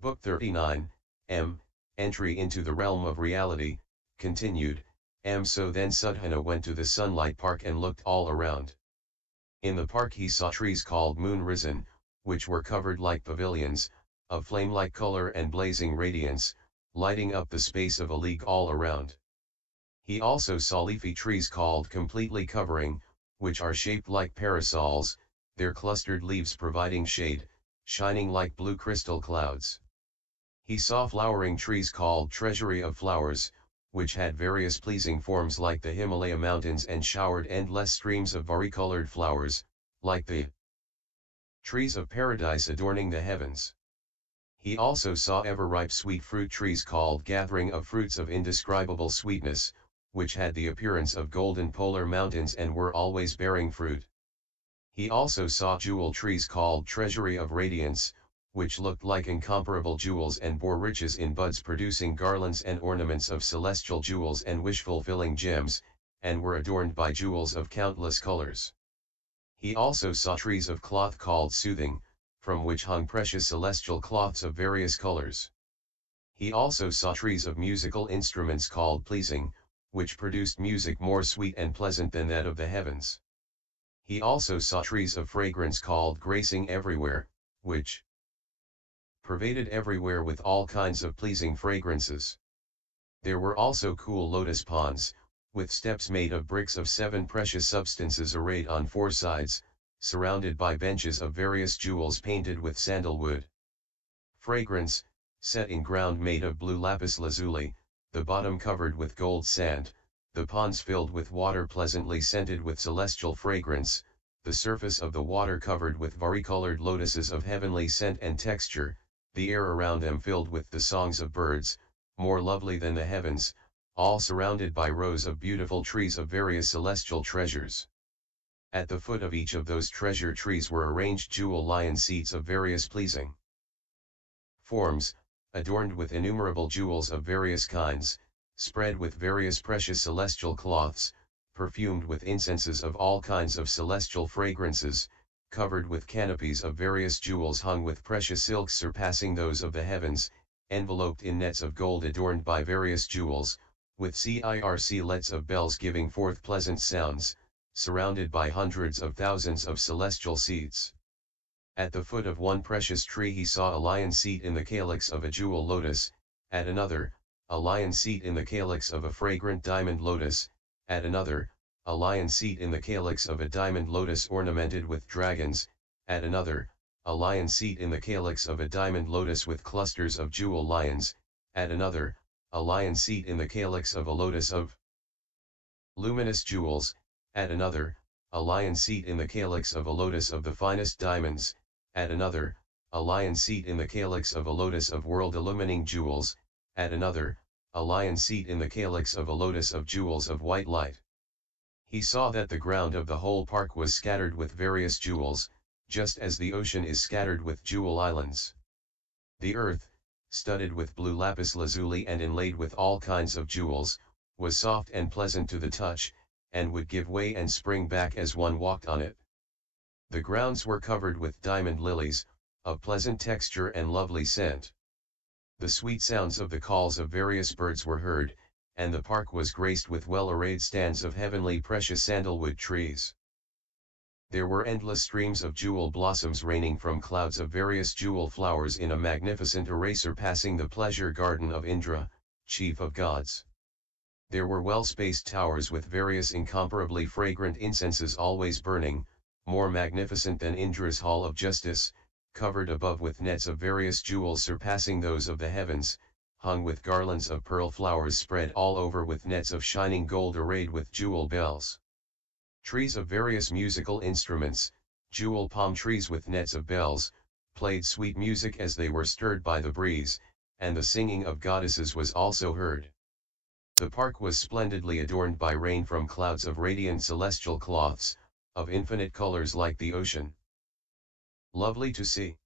Book 39, M. Entry into the realm of reality, continued, M. So then Sudhana went to the sunlight park and looked all around. In the park he saw trees called moon risen, which were covered like pavilions, of flame-like color and blazing radiance, lighting up the space of a league all around. He also saw leafy trees called completely covering, which are shaped like parasols, their clustered leaves providing shade, shining like blue crystal clouds. He saw flowering trees called treasury of flowers, which had various pleasing forms like the Himalaya mountains and showered endless streams of varicolored flowers, like the trees of paradise adorning the heavens. He also saw ever-ripe sweet fruit trees called gathering of fruits of indescribable sweetness, which had the appearance of golden polar mountains and were always bearing fruit. He also saw jewel trees called treasury of radiance, which looked like incomparable jewels and bore riches in buds producing garlands and ornaments of celestial jewels and wish-fulfilling gems, and were adorned by jewels of countless colors. He also saw trees of cloth called soothing, from which hung precious celestial cloths of various colors. He also saw trees of musical instruments called pleasing, which produced music more sweet and pleasant than that of the heavens. He also saw trees of fragrance called gracing everywhere, which pervaded everywhere with all kinds of pleasing fragrances. There were also cool lotus ponds, with steps made of bricks of 7 precious substances arrayed on 4 sides, surrounded by benches of various jewels painted with sandalwood. Fragrance, set in ground made of blue lapis lazuli, the bottom covered with gold sand, the ponds filled with water pleasantly scented with celestial fragrance, the surface of the water covered with varicolored lotuses of heavenly scent and texture, the air around them filled with the songs of birds, more lovely than the heavens, all surrounded by rows of beautiful trees of various celestial treasures. At the foot of each of those treasure trees were arranged jewel lion seats of various pleasing forms, adorned with innumerable jewels of various kinds, spread with various precious celestial cloths, perfumed with incenses of all kinds of celestial fragrances, covered with canopies of various jewels hung with precious silks surpassing those of the heavens, enveloped in nets of gold adorned by various jewels, with circlets of bells giving forth pleasant sounds, surrounded by hundreds of thousands of celestial seats. At the foot of one precious tree he saw a lion seat in the calyx of a jewel lotus, at another, a lion seat in the calyx of a fragrant diamond lotus, at another, a lion seat in the calyx of a diamond lotus ornamented with dragons, at another, a lion seat in the calyx of a diamond lotus with clusters of jewel lions, at another, a lion seat in the calyx of a lotus of luminous jewels, at another, a lion seat in the calyx of a lotus of the finest diamonds, at another, a lion seat in the calyx of a lotus of world-illumining jewels, at another, a lion seat in the calyx of a lotus of jewels of white light. He saw that the ground of the whole park was scattered with various jewels, just as the ocean is scattered with jewel islands. The earth, studded with blue lapis lazuli and inlaid with all kinds of jewels, was soft and pleasant to the touch, and would give way and spring back as one walked on it. The grounds were covered with diamond lilies, of pleasant texture and lovely scent. The sweet sounds of the calls of various birds were heard, and the park was graced with well-arrayed stands of heavenly precious sandalwood trees. There were endless streams of jewel blossoms raining from clouds of various jewel flowers in a magnificent array surpassing the pleasure garden of Indra, chief of gods. There were well-spaced towers with various incomparably fragrant incenses always burning, more magnificent than Indra's hall of justice, covered above with nets of various jewels surpassing those of the heavens, hung with garlands of pearl flowers spread all over with nets of shining gold arrayed with jewel bells. Trees of various musical instruments, jewel palm trees with nets of bells, played sweet music as they were stirred by the breeze, and the singing of goddesses was also heard. The park was splendidly adorned by rain from clouds of radiant celestial cloths, of infinite colors like the ocean. Lovely to see.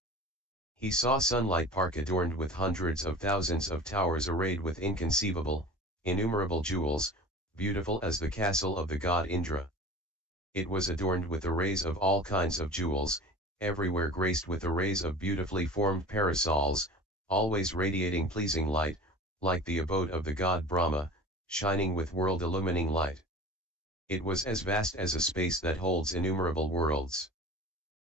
He saw Sunlight Park adorned with hundreds of thousands of towers arrayed with inconceivable, innumerable jewels, beautiful as the castle of the god Indra. It was adorned with arrays of all kinds of jewels, everywhere graced with arrays of beautifully formed parasols, always radiating pleasing light, like the abode of the god Brahma, shining with world-illumining light. It was as vast as a space that holds innumerable worlds.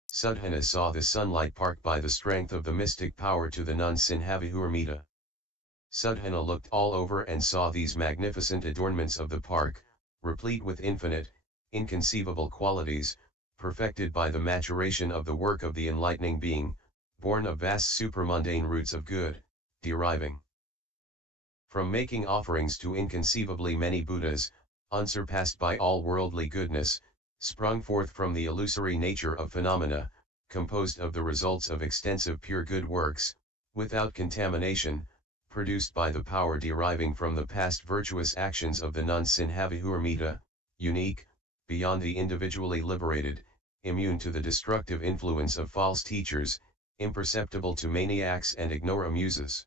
Sadhana saw the sunlight park by the strength of the mystic power to the non-sin-havihurmita. Sadhana looked all over and saw these magnificent adornments of the park, replete with infinite, inconceivable qualities, perfected by the maturation of the work of the enlightening being, born of vast supramundane roots of good, deriving from making offerings to inconceivably many Buddhas, unsurpassed by all worldly goodness, sprung forth from the illusory nature of phenomena, composed of the results of extensive pure good works, without contamination, produced by the power deriving from the past virtuous actions of the non-sin-havihurmita, unique, beyond the individually liberated, immune to the destructive influence of false teachers, imperceptible to maniacs and ignoramuses.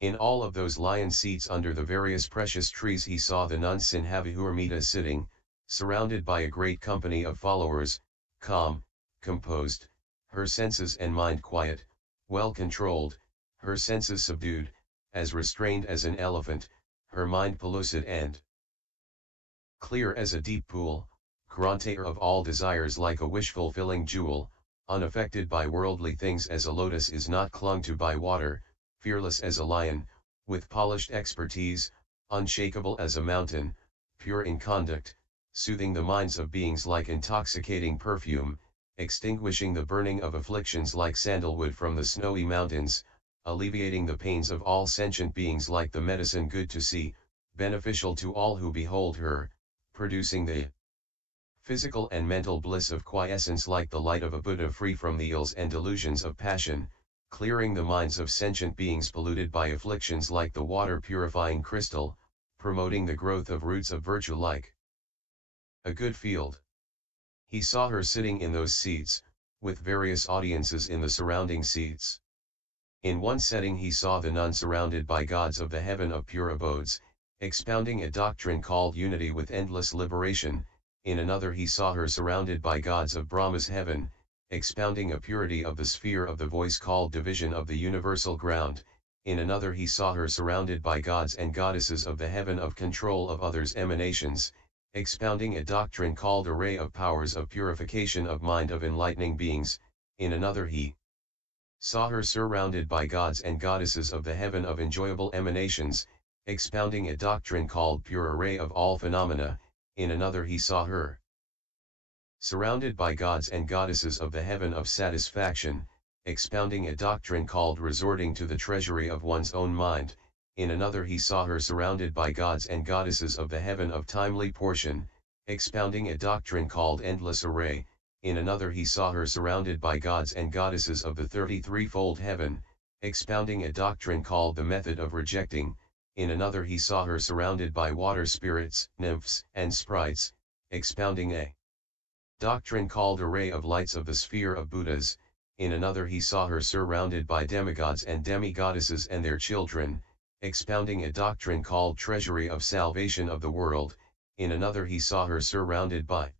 In all of those lion seats under the various precious trees he saw the non-sin-havihurmita sitting, surrounded by a great company of followers, calm, composed, her senses and mind quiet, well controlled, her senses subdued, as restrained as an elephant, her mind pellucid and clear as a deep pool, grantaire of all desires like a wish-fulfilling jewel, unaffected by worldly things as a lotus is not clung to by water, fearless as a lion, with polished expertise, unshakable as a mountain, pure in conduct, soothing the minds of beings like intoxicating perfume, extinguishing the burning of afflictions like sandalwood from the snowy mountains, alleviating the pains of all sentient beings like the medicine good to see, beneficial to all who behold her, producing the physical and mental bliss of quiescence like the light of a Buddha free from the ills and delusions of passion, clearing the minds of sentient beings polluted by afflictions like the water purifying crystal, promoting the growth of roots of virtue like a good field. He saw her sitting in those seats, with various audiences in the surrounding seats. In one setting he saw the nun surrounded by gods of the heaven of pure abodes, expounding a doctrine called unity with endless liberation. In another he saw her surrounded by gods of Brahma's heaven, expounding a purity of the sphere of the voice called division of the universal ground. In another he saw her surrounded by gods and goddesses of the heaven of control of others' emanations, expounding a doctrine called array of powers of purification of mind of enlightening beings. In another he saw her surrounded by gods and goddesses of the heaven of enjoyable emanations, expounding a doctrine called pure array of all phenomena. In another he saw her surrounded by gods and goddesses of the heaven of satisfaction, expounding a doctrine called resorting to the treasury of one's own mind. In another he saw her surrounded by gods and goddesses of the heaven of timely portion, expounding a doctrine called endless array. In another he saw her surrounded by gods and goddesses of the 33-fold heaven, expounding a doctrine called the method of rejecting. In another he saw her surrounded by water spirits, nymphs, and sprites, expounding a doctrine called array of lights of the sphere of Buddhas. In another he saw her surrounded by demigods and demigoddesses and their children, expounding a doctrine called treasury of salvation of the world. In another he saw her surrounded by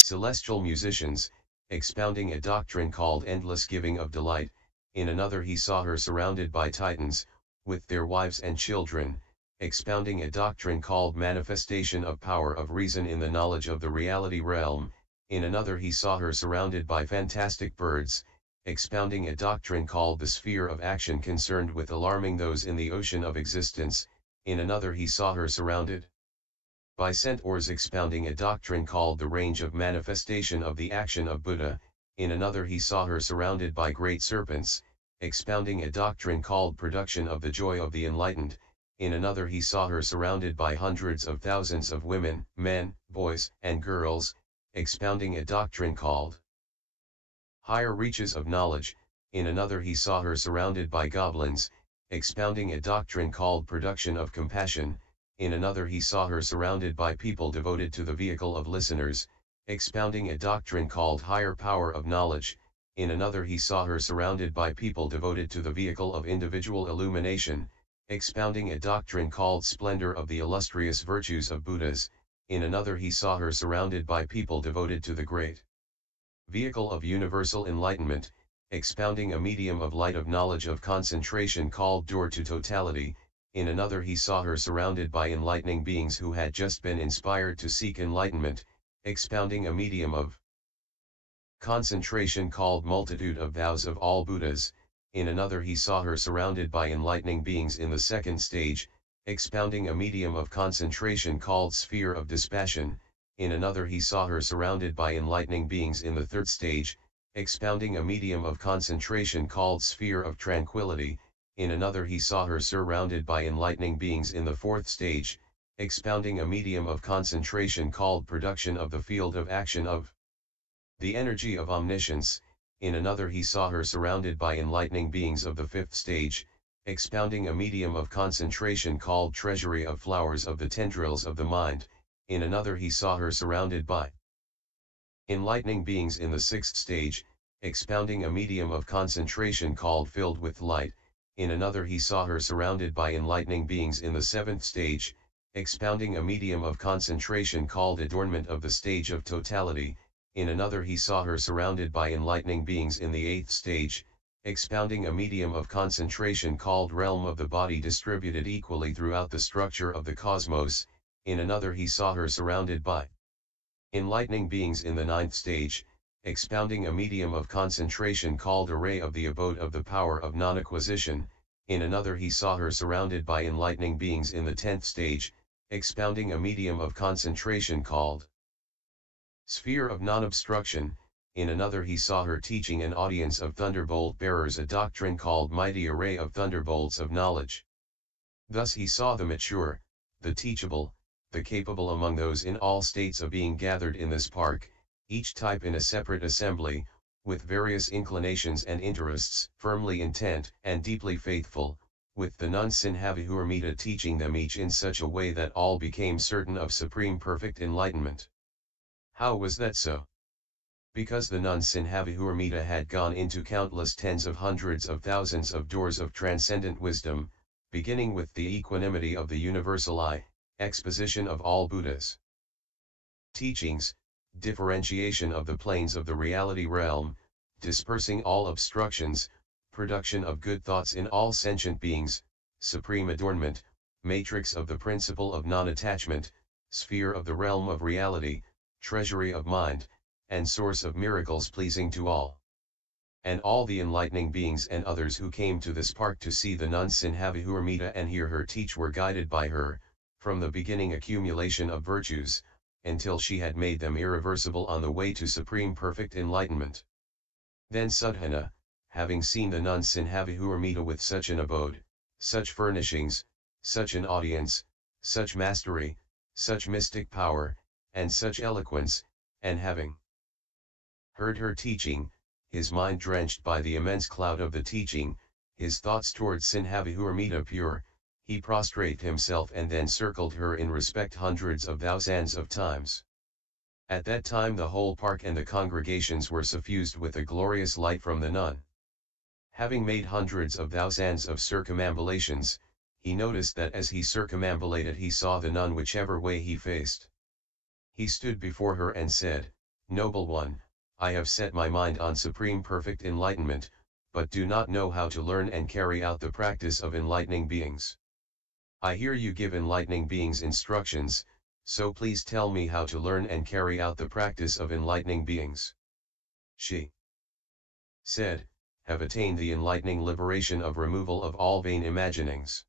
celestial musicians, expounding a doctrine called endless giving of delight. In another he saw her surrounded by titans, with their wives and children, expounding a doctrine called manifestation of power of reason in the knowledge of the reality realm. In another he saw her surrounded by fantastic birds, expounding a doctrine called the sphere of action concerned with alarming those in the ocean of existence. In another he saw her surrounded by centaurs, expounding a doctrine called the range of manifestation of the action of Buddha. In another he saw her surrounded by great serpents, expounding a doctrine called production of the joy of the enlightened. In another he saw her surrounded by hundreds of thousands of women, men, boys, and girls, expounding a doctrine called higher reaches of knowledge. In another he saw her surrounded by goblins, expounding a doctrine called production of compassion. In another he saw her surrounded by people devoted to the vehicle of listeners, expounding a doctrine called higher power of knowledge. In another he saw her surrounded by people devoted to the vehicle of individual illumination, expounding a doctrine called splendor of the illustrious virtues of Buddhas. In another he saw her surrounded by people devoted to the great vehicle of universal enlightenment. expounding a medium of light of knowledge of concentration called door to totality. In another he saw her surrounded by enlightening beings who had just been inspired to seek enlightenment, expounding a medium of concentration called multitude of vows of all Buddhas. In another he saw her surrounded by enlightening beings in the second stage, expounding a medium of concentration called sphere of dispassion. In another he saw her surrounded by enlightening beings in the third stage, expounding a medium of concentration called sphere of tranquility. In another he saw her surrounded by enlightening beings in the fourth stage, expounding a medium of concentration called production of the field of action of the energy of omniscience. In another he saw her surrounded by enlightening beings of the fifth stage, expounding a medium of concentration called treasury of flowers of the tendrils of the mind. In another he saw her surrounded by enlightening beings in the sixth stage, expounding a medium of concentration called filled with light. In another he saw her surrounded by enlightening beings in the seventh stage, expounding a medium of concentration called adornment of the stage of totality. In another he saw her surrounded by enlightening beings in the eighth stage, expounding a medium of concentration called realm of the body distributed equally throughout the structure of the cosmos. In another he saw her surrounded by enlightening beings in the ninth stage, expounding a medium of concentration called array of the abode of the power of non-acquisition. In another he saw her surrounded by enlightening beings in the 10th stage, expounding a medium of concentration called sphere of non-obstruction. In another he saw her teaching an audience of thunderbolt bearers a doctrine called mighty array of thunderbolts of knowledge. Thus he saw the mature, the teachable, the capable among those in all states of being gathered in this park, each type in a separate assembly, with various inclinations and interests, firmly intent and deeply faithful, with the non-Sinhavihurmita teaching them each in such a way that all became certain of supreme perfect enlightenment. How was that so? Because the non-Sinhavihurmita had gone into countless tens of hundreds of thousands of doors of transcendent wisdom, beginning with the equanimity of the universal I, exposition of all Buddhas' teachings, differentiation of the planes of the reality realm, dispersing all obstructions, production of good thoughts in all sentient beings, supreme adornment, matrix of the principle of non-attachment, sphere of the realm of reality, treasury of mind, and source of miracles pleasing to all. And all the enlightening beings and others who came to this park to see the non-Sinhavihurmita and hear her teach were guided by her, from the beginning accumulation of virtues, until she had made them irreversible on the way to supreme perfect enlightenment. Then Suddhana, having seen the non-Sinhavihurmita with such an abode, such furnishings, such an audience, such mastery, such mystic power, and such eloquence, and having heard her teaching, his mind drenched by the immense cloud of the teaching, his thoughts towards Sinhavihurmita pure, he prostrated himself and then circled her in respect hundreds of thousands of times. At that time the whole park and the congregations were suffused with a glorious light from the nun. Having made hundreds of thousands of circumambulations, he noticed that as he circumambulated he saw the nun whichever way he faced. He stood before her and said, "Noble one, I have set my mind on supreme perfect enlightenment, but do not know how to learn and carry out the practice of enlightening beings. I hear you give enlightening beings instructions, so please tell me how to learn and carry out the practice of enlightening beings." She said, "Have attained the enlightening liberation of removal of all vain imaginings."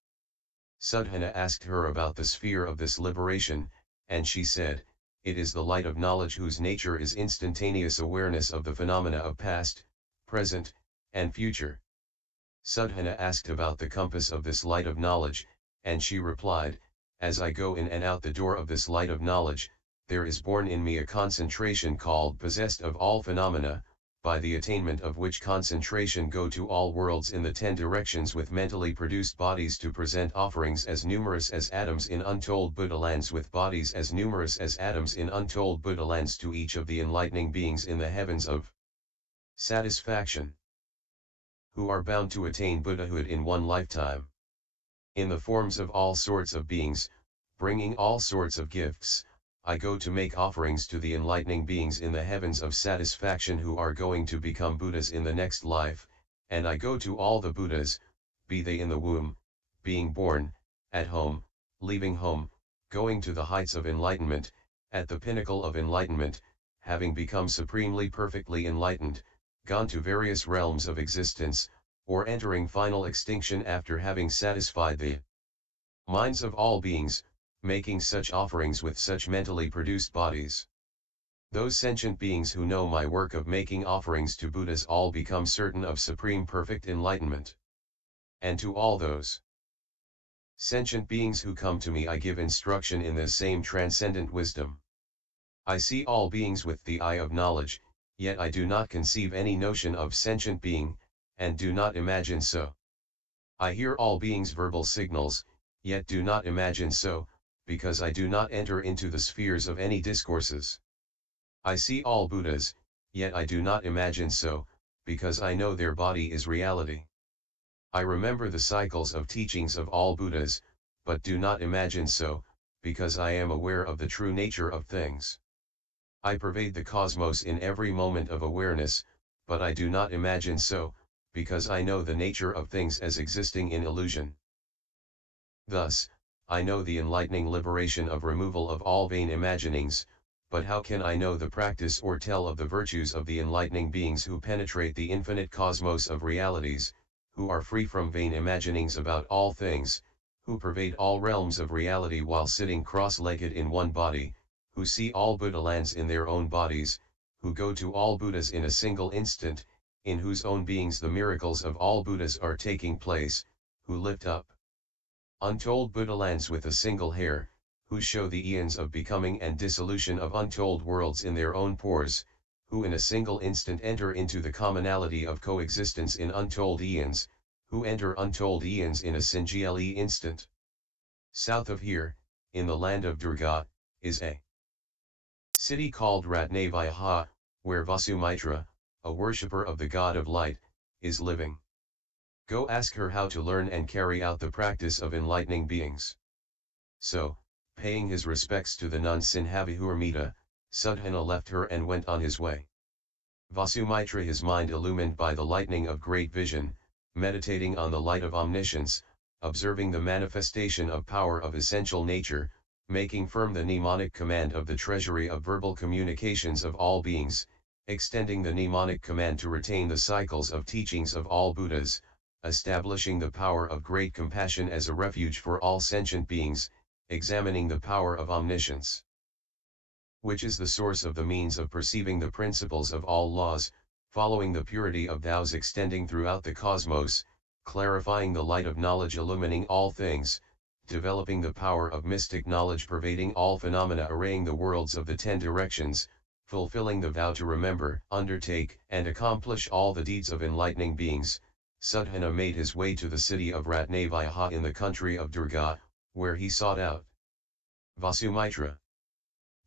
Suddhana asked her about the sphere of this liberation, and she said, "It is the light of knowledge whose nature is instantaneous awareness of the phenomena of past, present, and future." Suddhana asked about the compass of this light of knowledge, and she replied, "As I go in and out the door of this light of knowledge, there is born in me a concentration called possessed of all phenomena, by the attainment of which concentration go to all worlds in the 10 directions with mentally produced bodies to present offerings as numerous as atoms in untold Buddhalands with bodies as numerous as atoms in untold Buddhalands to each of the enlightening beings in the heavens of satisfaction, who are bound to attain Buddhahood in one lifetime. In the forms of all sorts of beings, bringing all sorts of gifts, I go to make offerings to the enlightening beings in the heavens of satisfaction who are going to become Buddhas in the next life, and I go to all the Buddhas, be they in the womb, being born, at home, leaving home, going to the heights of enlightenment, at the pinnacle of enlightenment, having become supremely perfectly enlightened, gone to various realms of existence, or entering final extinction after having satisfied the minds of all beings, making such offerings with such mentally produced bodies. Those sentient beings who know my work of making offerings to Buddhas all become certain of supreme perfect enlightenment. And to all those sentient beings who come to me I give instruction in this same transcendent wisdom. I see all beings with the eye of knowledge, yet I do not conceive any notion of sentient being, and do not imagine so. I hear all beings' verbal signals, yet do not imagine so, because I do not enter into the spheres of any discourses. I see all Buddhas, yet I do not imagine so, because I know their body is reality. I remember the cycles of teachings of all Buddhas, but do not imagine so, because I am aware of the true nature of things. I pervade the cosmos in every moment of awareness, but I do not imagine so, because I know the nature of things as existing in illusion. Thus, I know the enlightening liberation of removal of all vain imaginings, but how can I know the practice or tell of the virtues of the enlightening beings who penetrate the infinite cosmos of realities, who are free from vain imaginings about all things, who pervade all realms of reality while sitting cross-legged in one body, who see all Buddha lands in their own bodies, who go to all Buddhas in a single instant, in whose own beings the miracles of all Buddhas are taking place, who lift up untold Buddha lands with a single hair, who show the eons of becoming and dissolution of untold worlds in their own pores, who in a single instant enter into the commonality of coexistence in untold eons, who enter untold eons in a single instant. South of here, in the land of Durga, is a city called Ratnavaiha, where Vasumitra, a worshipper of the god of light, is living. Go ask her how to learn and carry out the practice of enlightening beings. So, paying his respects to the nun Sinhavihurmita, Sudhana left her and went on his way. Vasumitra, his mind illumined by the lightning of great vision, meditating on the light of omniscience, observing the manifestation of power of essential nature, making firm the mnemonic command of the treasury of verbal communications of all beings, extending the mnemonic command to retain the cycles of teachings of all Buddhas, establishing the power of great compassion as a refuge for all sentient beings, examining the power of omniscience, which is the source of the means of perceiving the principles of all laws, following the purity of vows extending throughout the cosmos, clarifying the light of knowledge illumining all things, developing the power of mystic knowledge pervading all phenomena arraying the worlds of the 10 directions, fulfilling the vow to remember, undertake, and accomplish all the deeds of enlightening beings, Sudhana made his way to the city of Ratnavaiha in the country of Durga, where he sought out Vasumitra.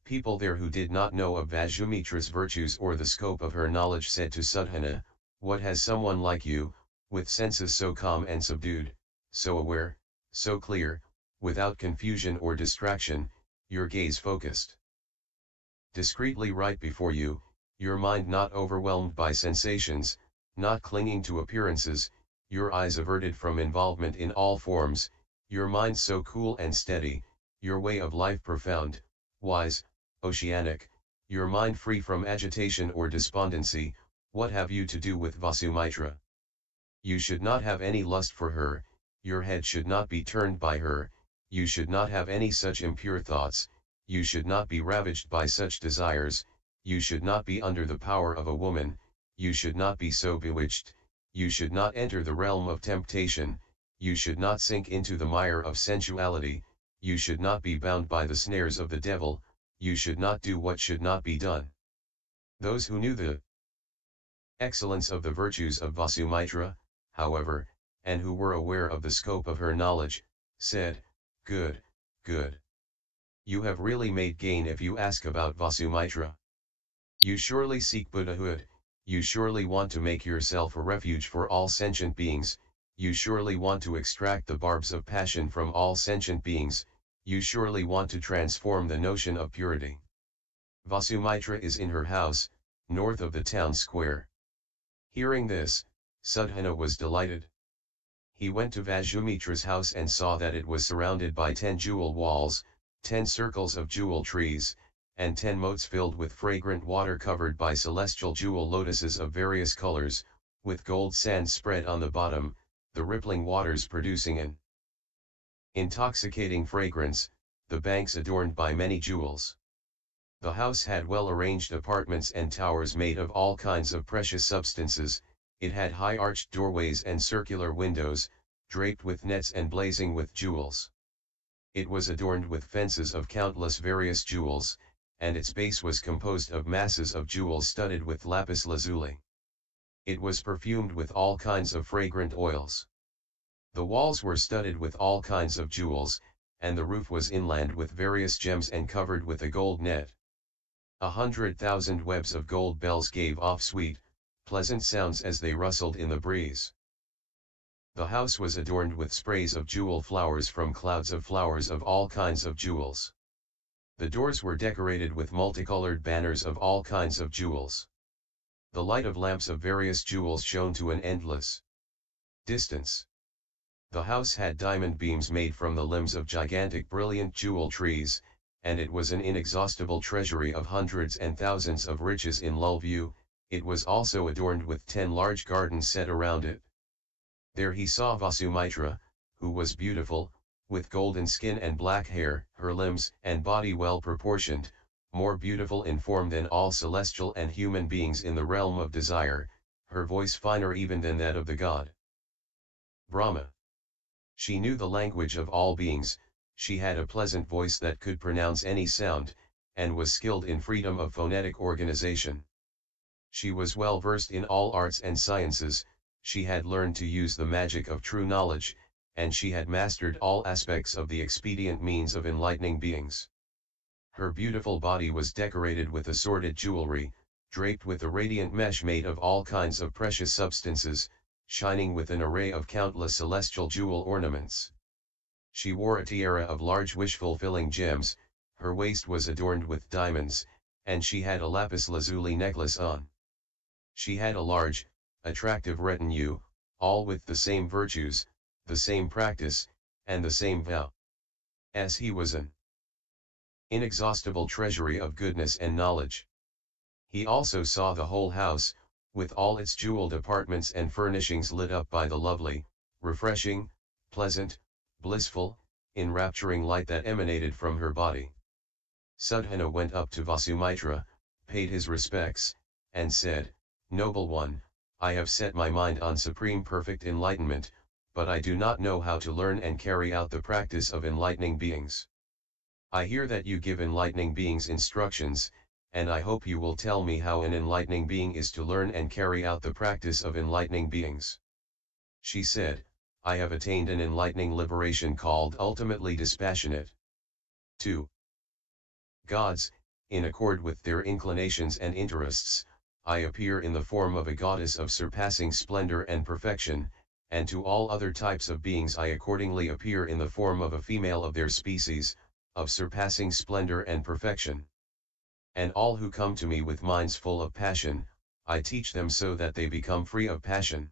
People there who did not know of Vasumitra's virtues or the scope of her knowledge said to Sudhana, "What has someone like you, with senses so calm and subdued, so aware, so clear, without confusion or distraction, your gaze focused discreetly right before you, your mind not overwhelmed by sensations, not clinging to appearances, your eyes averted from involvement in all forms, your mind so cool and steady, your way of life profound, wise, oceanic, your mind free from agitation or despondency, what have you to do with Vasumitra? You should not have any lust for her, your head should not be turned by her, you should not have any such impure thoughts, you should not be ravaged by such desires, you should not be under the power of a woman, you should not be so bewitched, you should not enter the realm of temptation, you should not sink into the mire of sensuality, you should not be bound by the snares of the devil, you should not do what should not be done." Those who knew the excellence of the virtues of Vasumitra, however, and who were aware of the scope of her knowledge, said, "Good, good. You have really made gain if you ask about Vasumitra. You surely seek Buddhahood, you surely want to make yourself a refuge for all sentient beings, you surely want to extract the barbs of passion from all sentient beings, You surely want to transform the notion of purity. Vasumitra is in her house, north of the town square. Hearing this, Sudhana was delighted. He went to Vasumitra's house and saw that it was surrounded by 10 jewel walls, 10 circles of jewel trees, and 10 moats filled with fragrant water covered by celestial jewel lotuses of various colors, with gold sand spread on the bottom, the rippling waters producing an intoxicating fragrance, the banks adorned by many jewels. The house had well-arranged apartments and towers made of all kinds of precious substances. It had high arched doorways and circular windows, draped with nets and blazing with jewels. It was adorned with fences of countless various jewels, and its base was composed of masses of jewels studded with lapis lazuli. It was perfumed with all kinds of fragrant oils. The walls were studded with all kinds of jewels, and the roof was inlaid with various gems and covered with a gold net. 100,000 webs of gold bells gave off sweet, pleasant sounds as they rustled in the breeze. The house was adorned with sprays of jewel flowers from clouds of flowers of all kinds of jewels. The doors were decorated with multicolored banners of all kinds of jewels. The light of lamps of various jewels shone to an endless distance. The house had diamond beams made from the limbs of gigantic brilliant jewel trees, and it was an inexhaustible treasury of hundreds and thousands of riches in lull view. It was also adorned with 10 large gardens set around it. There he saw Vasumitra, who was beautiful, with golden skin and black hair, her limbs and body well proportioned, more beautiful in form than all celestial and human beings in the realm of desire, her voice finer even than that of the god Brahma. She knew the language of all beings, she had a pleasant voice that could pronounce any sound, and was skilled in freedom of phonetic organization. She was well versed in all arts and sciences, she had learned to use the magic of true knowledge, and she had mastered all aspects of the expedient means of enlightening beings. Her beautiful body was decorated with assorted jewelry, draped with a radiant mesh made of all kinds of precious substances, shining with an array of countless celestial jewel ornaments. She wore a tiara of large wish-fulfilling gems, her waist was adorned with diamonds, and she had a lapis lazuli necklace on. She had a large, attractive retinue, all with the same virtues, the same practice, and the same vow. As he was an inexhaustible treasury of goodness and knowledge. He also saw the whole house, with all its jeweled apartments and furnishings lit up by the lovely, refreshing, pleasant, blissful, enrapturing light that emanated from her body. Sudhana went up to Vasumitra, paid his respects, and said, "Noble one, I have set my mind on supreme perfect enlightenment, but I do not know how to learn and carry out the practice of enlightening beings. I hear that you give enlightening beings instructions, and I hope you will tell me how an enlightening being is to learn and carry out the practice of enlightening beings." She said, "I have attained an enlightening liberation called ultimately dispassionate. 2. Gods, in accord with their inclinations and interests, I appear in the form of a goddess of surpassing splendor and perfection, and to all other types of beings I accordingly appear in the form of a female of their species, of surpassing splendor and perfection. And all who come to me with minds full of passion, I teach them so that they become free of passion.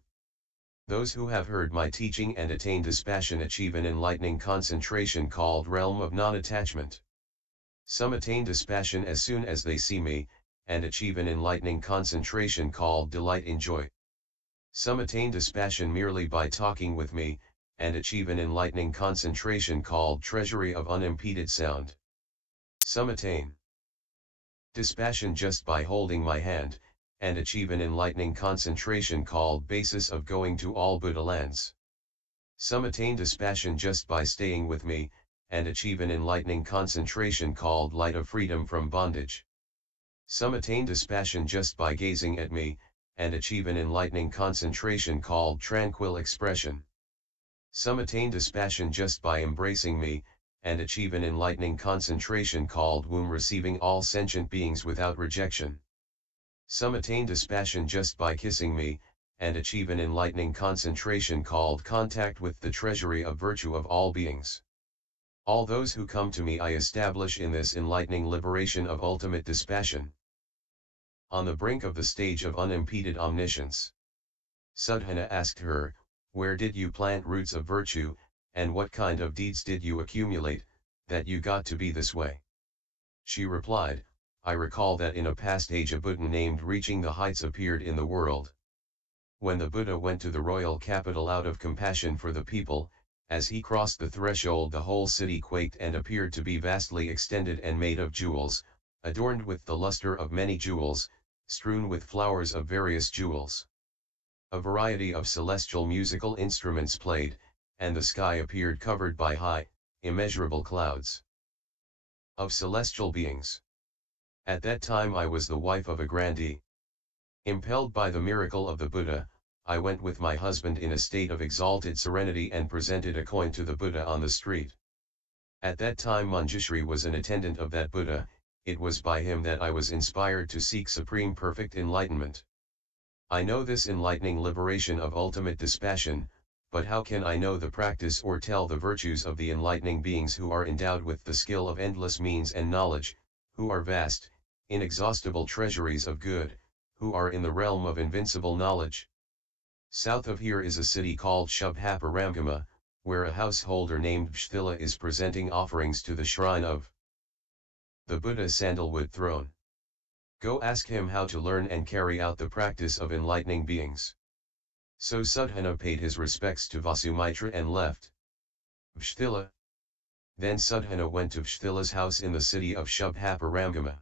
Those who have heard my teaching and attain dispassion achieve an enlightening concentration called realm of non-attachment. Some attain dispassion as soon as they see me, and achieve an enlightening concentration called delight in joy. Some attain dispassion merely by talking with me, and achieve an enlightening concentration called treasury of unimpeded sound. Some attain dispassion just by holding my hand, and achieve an enlightening concentration called basis of going to all Buddha lands. Some attain dispassion just by staying with me, and achieve an enlightening concentration called light of freedom from bondage. Some attain dispassion just by gazing at me, and achieve an enlightening concentration called tranquil expression. Some attain dispassion just by embracing me, and achieve an enlightening concentration called womb receiving all sentient beings without rejection. Some attain dispassion just by kissing me, and achieve an enlightening concentration called contact with the treasury of virtue of all beings. All those who come to me I establish in this enlightening liberation of ultimate dispassion. On the brink of the stage of unimpeded omniscience, Sadhana asked her, where did you plant roots of virtue, and what kind of deeds did you accumulate, that you got to be this way? She replied, I recall that in a past age a Buddha named Reaching the Heights appeared in the world. When the Buddha went to the royal capital out of compassion for the people, as he crossed the threshold the whole city quaked and appeared to be vastly extended and made of jewels, adorned with the luster of many jewels, strewn with flowers of various jewels. A variety of celestial musical instruments played, and the sky appeared covered by high, immeasurable clouds of celestial beings. At that time I was the wife of a grandee. Impelled by the miracle of the Buddha, I went with my husband in a state of exalted serenity and presented a coin to the Buddha on the street. At that time Manjushri was an attendant of that Buddha. It was by him that I was inspired to seek supreme perfect enlightenment. I know this enlightening liberation of ultimate dispassion, but how can I know the practice or tell the virtues of the enlightening beings who are endowed with the skill of endless means and knowledge, who are vast, inexhaustible treasuries of good, who are in the realm of invincible knowledge? South of here is a city called Shubhaparamgama, where a householder named Bsthila is presenting offerings to the shrine of the Buddha's sandalwood throne. Go ask him how to learn and carry out the practice of enlightening beings. So Sadhana paid his respects to Vasumitra and left Bsthila. Then Sadhana went to Bsthila's house in the city of Shubhaparamgama.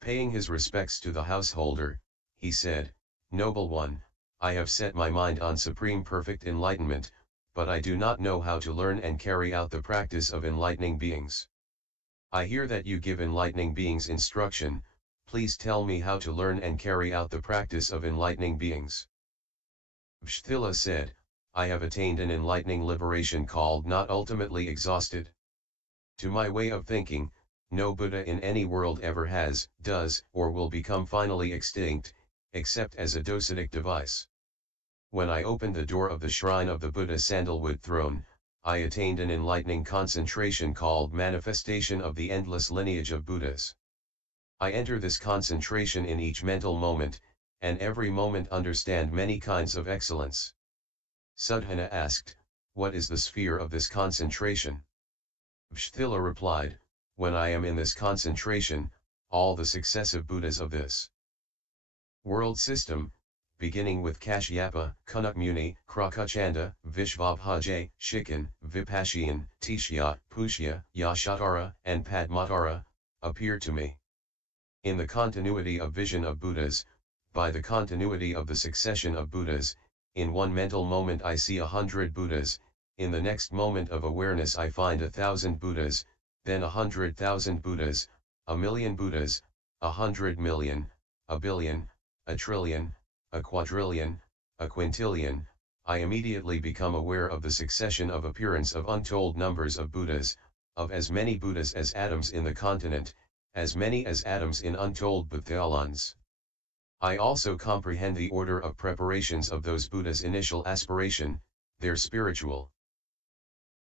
Paying his respects to the householder, he said, Noble one, I have set my mind on supreme perfect enlightenment, but I do not know how to learn and carry out the practice of enlightening beings. I hear that you give enlightening beings instruction. Please tell me how to learn and carry out the practice of enlightening beings. Bsthila said, I have attained an enlightening liberation called not ultimately exhausted. To my way of thinking, no Buddha in any world ever has, does, or will become finally extinct, except as a doceitic device. When I opened the door of the shrine of the Buddha's sandalwood throne, I attained an enlightening concentration called manifestation of the endless lineage of Buddhas. I enter this concentration in each mental moment, and every moment understand many kinds of excellence. Sadhana asked, what is the sphere of this concentration? Bsthila replied, when I am in this concentration, all the successive Buddhas of this world system, beginning with Kashyapa, Kunakmuni, Krakuchanda, Vishvabhaja, Shikan, Vipashiyan, Tishya, Pushya, Yashatara, and Padmatara, appear to me. In the continuity of vision of Buddhas, by the continuity of the succession of Buddhas, in one mental moment I see 100 Buddhas, in the next moment of awareness I find 1,000 Buddhas, then 100,000 Buddhas, 1,000,000 Buddhas, 100,000,000, a billion, a trillion, a quadrillion, a quintillion. I immediately become aware of the succession of appearance of untold numbers of Buddhas, of as many Buddhas as atoms in the continent, as many as atoms in untold bathyalons. I also comprehend the order of preparations of those Buddhas' initial aspiration, their spiritual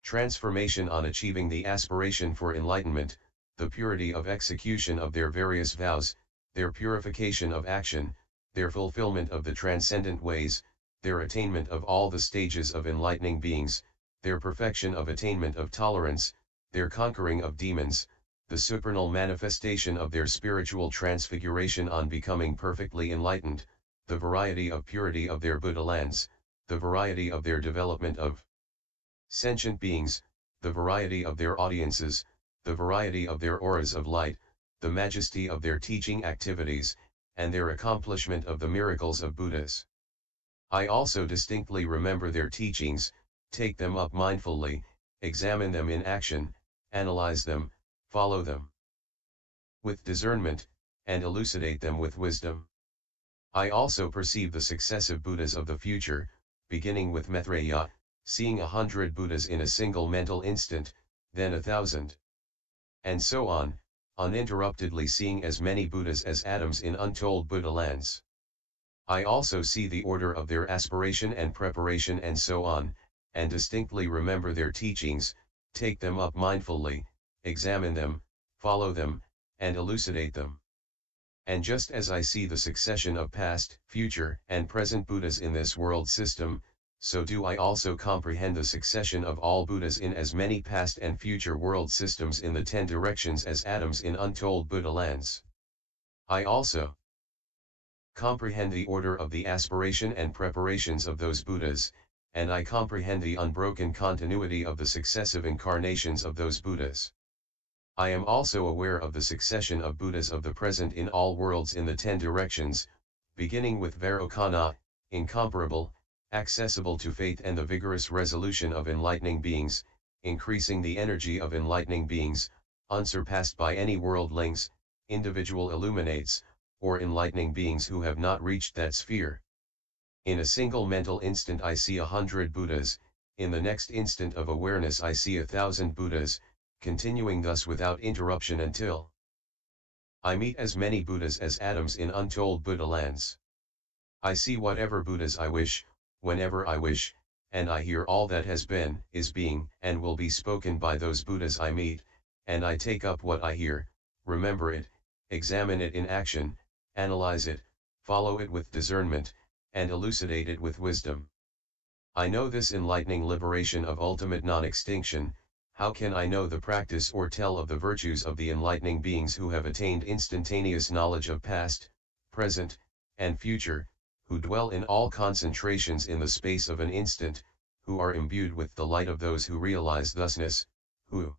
transformation on achieving the aspiration for enlightenment, the purity of execution of their various vows, their purification of action, their fulfillment of the transcendent ways, their attainment of all the stages of enlightening beings, their perfection of attainment of tolerance, their conquering of demons, the supernal manifestation of their spiritual transfiguration on becoming perfectly enlightened, the variety of purity of their Buddha lands, the variety of their development of sentient beings, the variety of their audiences, the variety of their auras of light, the majesty of their teaching activities, and their accomplishment of the miracles of Buddhas. I also distinctly remember their teachings, take them up mindfully, examine them in action, analyze them, follow them with discernment, and elucidate them with wisdom. I also perceive the successive Buddhas of the future, beginning with Maitreya, seeing 100 Buddhas in a single mental instant, then 1,000. And so on, uninterruptedly seeing as many Buddhas as atoms in untold Buddha lands. I also see the order of their aspiration and preparation and so on, and distinctly remember their teachings, take them up mindfully, examine them, follow them, and elucidate them. And just as I see the succession of past, future, and present Buddhas in this world system, so do I also comprehend the succession of all Buddhas in as many past and future world systems in the 10 directions as atoms in untold Buddha lands. I also comprehend the order of the aspiration and preparations of those Buddhas, and I comprehend the unbroken continuity of the successive incarnations of those Buddhas. I am also aware of the succession of Buddhas of the present in all worlds in the 10 directions, beginning with Vairocana, incomparable, accessible to faith and the vigorous resolution of enlightening beings, increasing the energy of enlightening beings, unsurpassed by any worldlings, individual illuminates, or enlightening beings who have not reached that sphere. In a single mental instant I see 100 Buddhas, in the next instant of awareness I see 1,000 Buddhas, continuing thus without interruption until I meet as many Buddhas as atoms in untold Buddha lands. I see whatever Buddhas I wish, whenever I wish, and I hear all that has been, is being, and will be spoken by those Buddhas I meet, and I take up what I hear, remember it, examine it in action, analyze it, follow it with discernment, and elucidate it with wisdom. I know this enlightening liberation of ultimate non-extinction. How can I know the practice or tell of the virtues of the enlightening beings who have attained instantaneous knowledge of past, present, and future, who dwell in all concentrations in the space of an instant, who are imbued with the light of those who realize thusness, who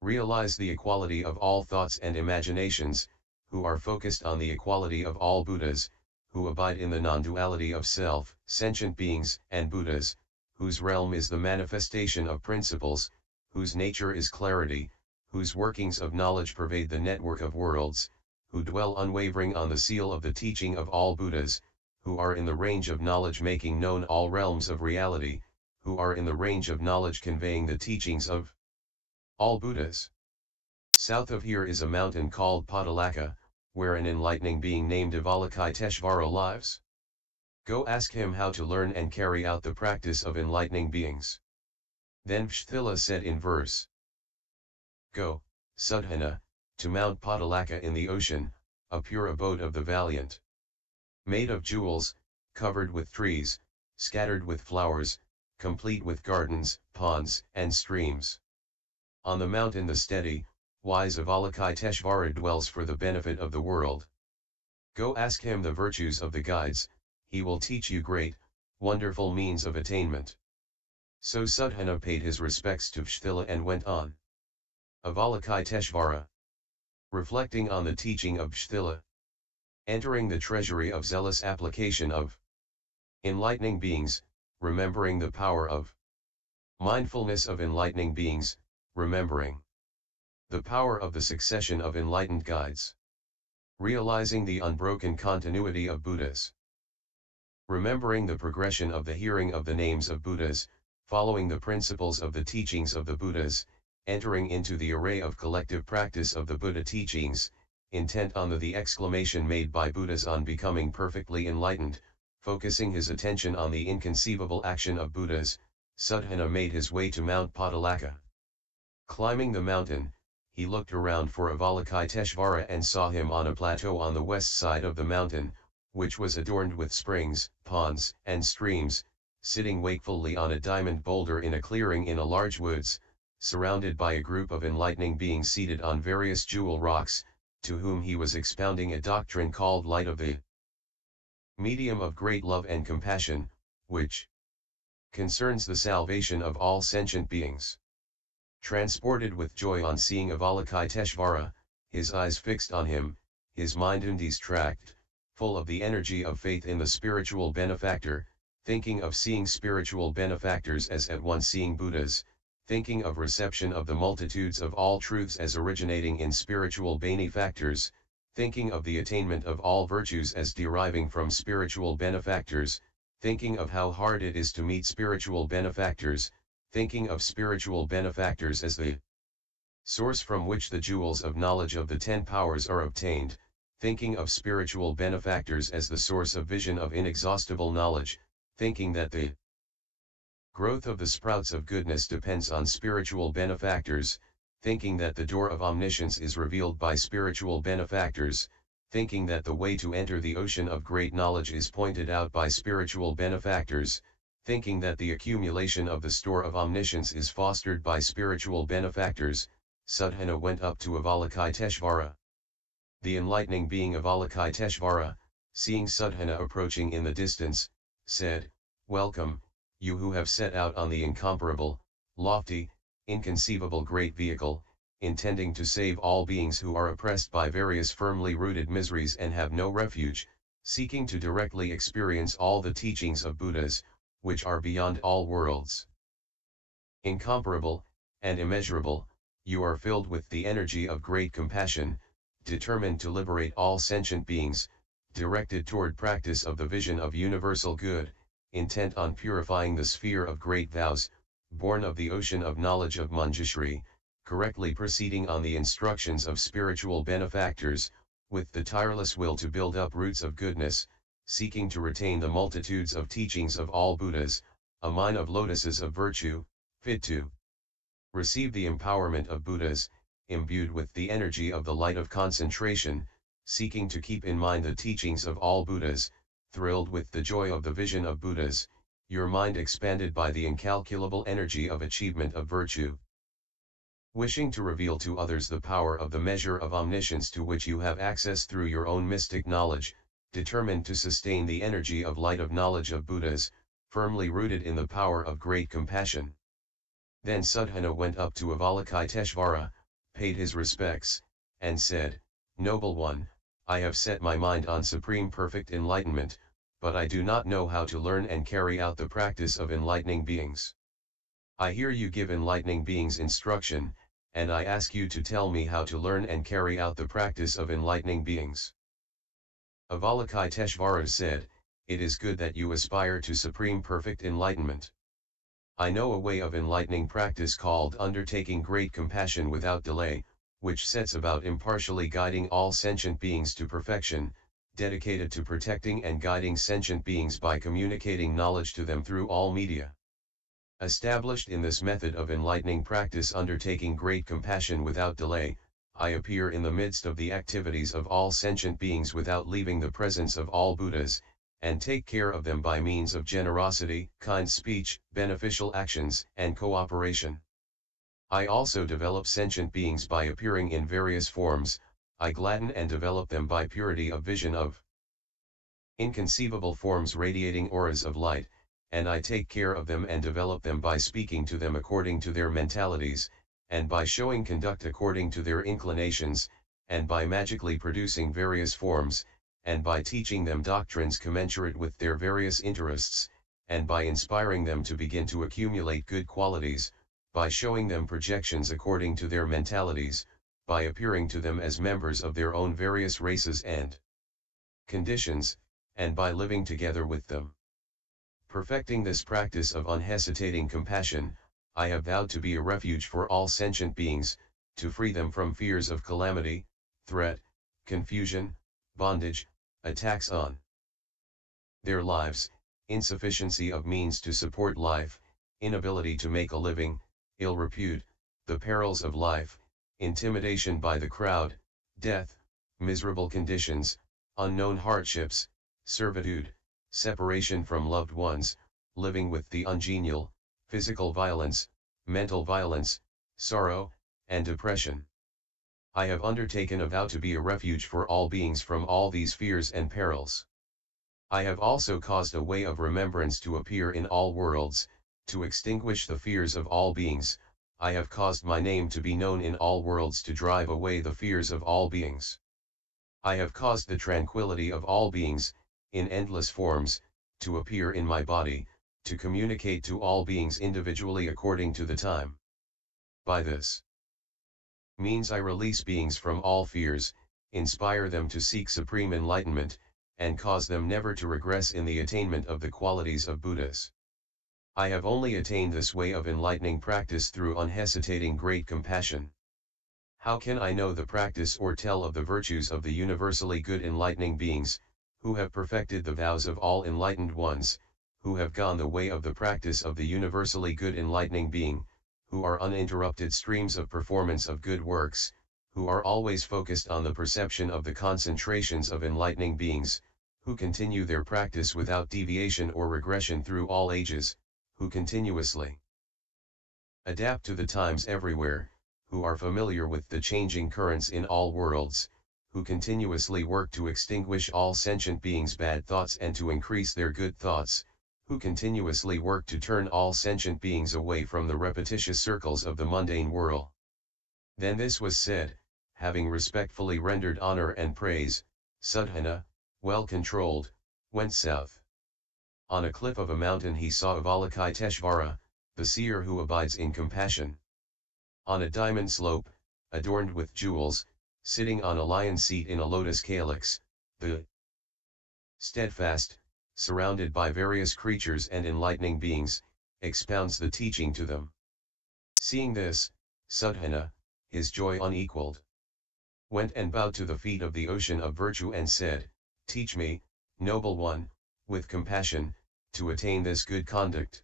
realize the equality of all thoughts and imaginations, who are focused on the equality of all Buddhas, who abide in the non-duality of self, sentient beings, and Buddhas, whose realm is the manifestation of principles, whose nature is clarity, whose workings of knowledge pervade the network of worlds, who dwell unwavering on the seal of the teaching of all Buddhas, who are in the range of knowledge making known all realms of reality, who are in the range of knowledge conveying the teachings of all Buddhas. South of here is a mountain called Padalaka, where an enlightening being named Avalokiteshvara lives. Go ask him how to learn and carry out the practice of enlightening beings. Then Pshthila said in verse: Go, Sudhana, to Mount Padalaka in the ocean, a pure abode of the valiant. Made of jewels, covered with trees, scattered with flowers, complete with gardens, ponds, and streams. On the mountain the steady, wise Avalokiteshvara dwells for the benefit of the world. Go ask him the virtues of the guides, he will teach you great, wonderful means of attainment. So Sudhana paid his respects to Pshthila and went on. Avalokiteshvara, reflecting on the teaching of Pshthila, entering the treasury of zealous application of enlightening beings, remembering the power of mindfulness of enlightening beings, remembering the power of the succession of enlightened guides, realizing the unbroken continuity of Buddhas, remembering the progression of the hearing of the names of Buddhas, following the principles of the teachings of the Buddhas, entering into the array of collective practice of the Buddha teachings, intent on the exclamation made by Buddhas on becoming perfectly enlightened, focusing his attention on the inconceivable action of Buddhas, Sudhana made his way to Mount Padalaka. Climbing the mountain, he looked around for Avalokiteshvara and saw him on a plateau on the west side of the mountain, which was adorned with springs, ponds, and streams, sitting wakefully on a diamond boulder in a clearing in a large woods, surrounded by a group of enlightening beings seated on various jewel rocks, to whom he was expounding a doctrine called light of the medium of great love and compassion, which concerns the salvation of all sentient beings. Transported with joy on seeing Avalokiteshvara, his eyes fixed on him, his mind undistracted, full of the energy of faith in the spiritual benefactor, thinking of seeing spiritual benefactors as at once seeing Buddhas, thinking of reception of the multitudes of all truths as originating in spiritual benefactors, thinking of the attainment of all virtues as deriving from spiritual benefactors, thinking of how hard it is to meet spiritual benefactors, thinking of spiritual benefactors as the source from which the jewels of knowledge of the 10 powers are obtained, thinking of spiritual benefactors as the source of vision of inexhaustible knowledge, thinking that the Growth of the sprouts of goodness depends on spiritual benefactors, thinking that the door of omniscience is revealed by spiritual benefactors, thinking that the way to enter the ocean of great knowledge is pointed out by spiritual benefactors, thinking that the accumulation of the store of omniscience is fostered by spiritual benefactors. Sadhana went up to Avalokiteshvara. The enlightening being Avalokiteshvara, seeing Sadhana approaching in the distance, said, "Welcome, you who have set out on the incomparable, lofty, inconceivable great vehicle, intending to save all beings who are oppressed by various firmly rooted miseries and have no refuge, seeking to directly experience all the teachings of Buddhas, which are beyond all worlds. Incomparable, and immeasurable, you are filled with the energy of great compassion, determined to liberate all sentient beings, directed toward practice of the vision of universal good, intent on purifying the sphere of great vows, born of the ocean of knowledge of Manjushri, correctly proceeding on the instructions of spiritual benefactors, with the tireless will to build up roots of goodness, seeking to retain the multitudes of teachings of all Buddhas, a mine of lotuses of virtue, fit to receive the empowerment of Buddhas, imbued with the energy of the light of concentration, seeking to keep in mind the teachings of all Buddhas, thrilled with the joy of the vision of Buddhas, your mind expanded by the incalculable energy of achievement of virtue. Wishing to reveal to others the power of the measure of omniscience to which you have access through your own mystic knowledge, determined to sustain the energy of light of knowledge of Buddhas, firmly rooted in the power of great compassion. Then Sadhana went up to Avalokiteshvara, paid his respects, and said, "Noble one, I have set my mind on supreme perfect enlightenment, but I do not know how to learn and carry out the practice of enlightening beings. I hear you give enlightening beings instruction, and I ask you to tell me how to learn and carry out the practice of enlightening beings." Avalokiteshvara said, "It is good that you aspire to supreme perfect enlightenment. I know a way of enlightening practice called undertaking great compassion without delay, which sets about impartially guiding all sentient beings to perfection, dedicated to protecting and guiding sentient beings by communicating knowledge to them through all media. Established in this method of enlightening practice undertaking great compassion without delay, I appear in the midst of the activities of all sentient beings without leaving the presence of all Buddhas, and take care of them by means of generosity, kind speech, beneficial actions, and cooperation. I also develop sentient beings by appearing in various forms, I gladden and develop them by purity of vision of inconceivable forms radiating auras of light, and I take care of them and develop them by speaking to them according to their mentalities, and by showing conduct according to their inclinations, and by magically producing various forms, and by teaching them doctrines commensurate with their various interests, and by inspiring them to begin to accumulate good qualities, by showing them projections according to their mentalities, by appearing to them as members of their own various races and conditions, and by living together with them. Perfecting this practice of unhesitating compassion, I have vowed to be a refuge for all sentient beings, to free them from fears of calamity, threat, confusion, bondage, attacks on their lives, insufficiency of means to support life, inability to make a living, ill repute, the perils of life, intimidation by the crowd, death, miserable conditions, unknown hardships, servitude, separation from loved ones, living with the uncongenial, physical violence, mental violence, sorrow, and depression. I have undertaken a vow to be a refuge for all beings from all these fears and perils. I have also caused a way of remembrance to appear in all worlds, to extinguish the fears of all beings. I have caused my name to be known in all worlds to drive away the fears of all beings. I have caused the tranquility of all beings, in endless forms, to appear in my body, to communicate to all beings individually according to the time. By this means I release beings from all fears, inspire them to seek supreme enlightenment, and cause them never to regress in the attainment of the qualities of Buddhas. I have only attained this way of enlightening practice through unhesitating great compassion. How can I know the practice or tell of the virtues of the universally good enlightening beings, who have perfected the vows of all enlightened ones, who have gone the way of the practice of the universally good enlightening being, who are uninterrupted streams of performance of good works, who are always focused on the perception of the concentrations of enlightening beings, who continue their practice without deviation or regression through all ages, who continuously adapt to the times everywhere, who are familiar with the changing currents in all worlds, who continuously work to extinguish all sentient beings' bad thoughts and to increase their good thoughts, who continuously work to turn all sentient beings away from the repetitious circles of the mundane whirl. Then this was said, having respectfully rendered honor and praise, Sudhana, well controlled, went south. On a cliff of a mountain he saw Avalokiteshvara, the seer who abides in compassion. On a diamond slope, adorned with jewels, sitting on a lion seat in a lotus calyx, the steadfast, surrounded by various creatures and enlightening beings, expounds the teaching to them. Seeing this, Sudhana, his joy unequaled, went and bowed to the feet of the ocean of virtue and said, "Teach me, noble one, with compassion, to attain this good conduct."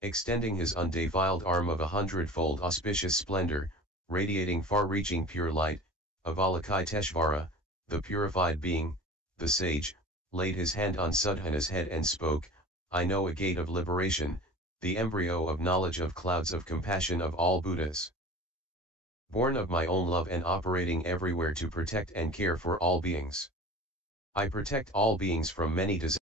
Extending his undefiled arm of 100-fold auspicious splendor, radiating far-reaching pure light, Avalokiteshvara, the purified being, the sage, laid his hand on Sudhana's head and spoke, "I know a gate of liberation, the embryo of knowledge of clouds of compassion of all Buddhas. Born of my own love and operating everywhere to protect and care for all beings. I protect all beings from many disasters.